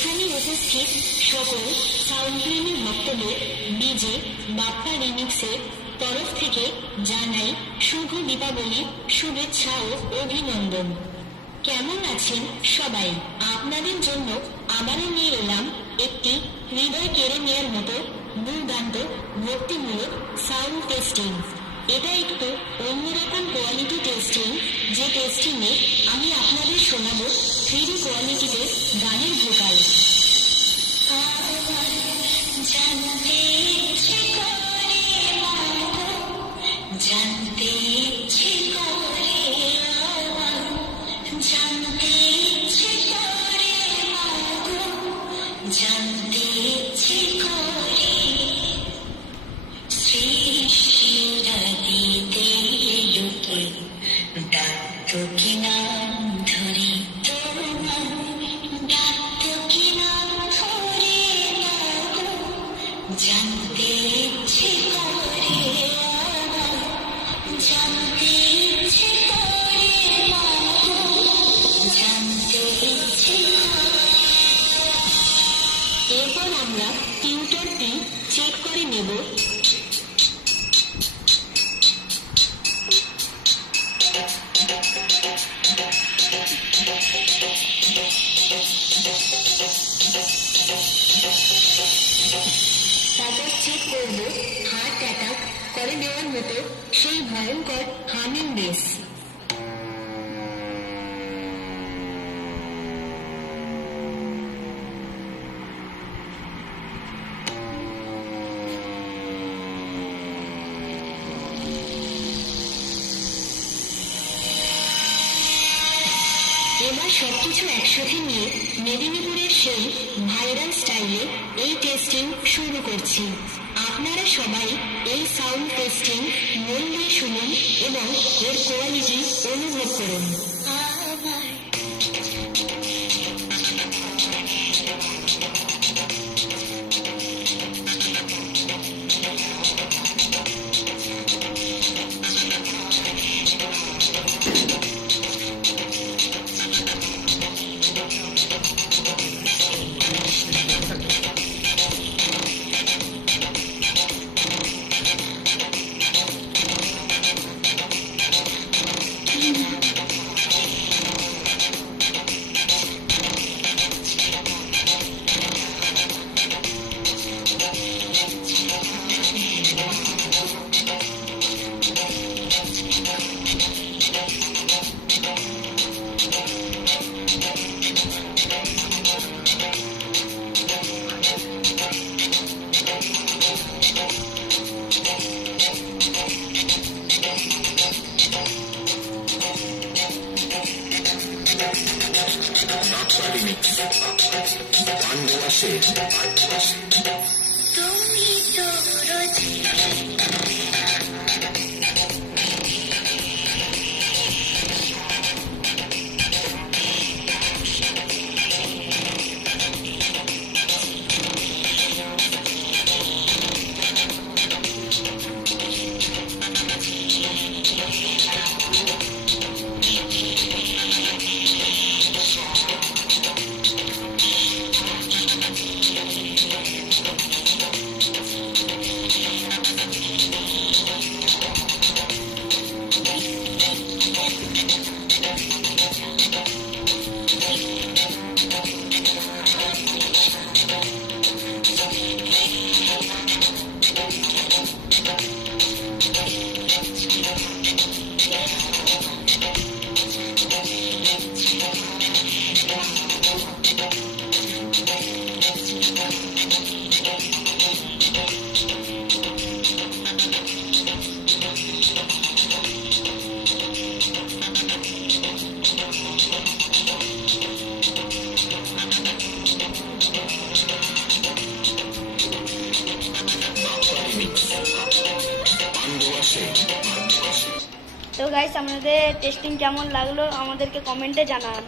এখানে উপস্থিত সকল সাউন্ডপ্রেমী ভক্তদের ডিজে বাপ্পা রিমিক্সের তরফ থেকে জানাই শুভ দীপাবলির শুভেচ্ছা ও অভিনন্দন। কেমন আছেন সবাই? আপনাদের জন্য আবারও নিয়ে এলাম একটি হৃদয় কেড়ে নেওয়ার মতো দুর্দান্ত ভক্তিমূলক সাউন্ড টেস্টিং। এটা একটু অন্যরকম কোয়ালিটি টেস্টিং, যে টেস্টিংয়ে আমি আপনাদের শোনাবো 3D কোয়ালিটিতে গানের ভোকাল। এরপর আমরা টিউটারটি চেক করে নেব। তারপর চেক করব হার্ট অ্যাটাক করে দেওয়ার মতো সেই ভয়ঙ্কর হামিং বেস। এবার সবকিছু একসাথে নিয়ে মেদিনীপুরের সেই ভাইরাল স্টাইলে এই টেস্টিং শুরু করছি। আপনারা সবাই এই সাউন্ড টেস্টিং মন দিয়ে শুনুন এবং এর কোয়ালিটি অনুভব করুন। তুমি তো তো গাইস, আমাদের টেস্টিং কেমন লাগলো আমাদেরকে কমেন্টে জানান।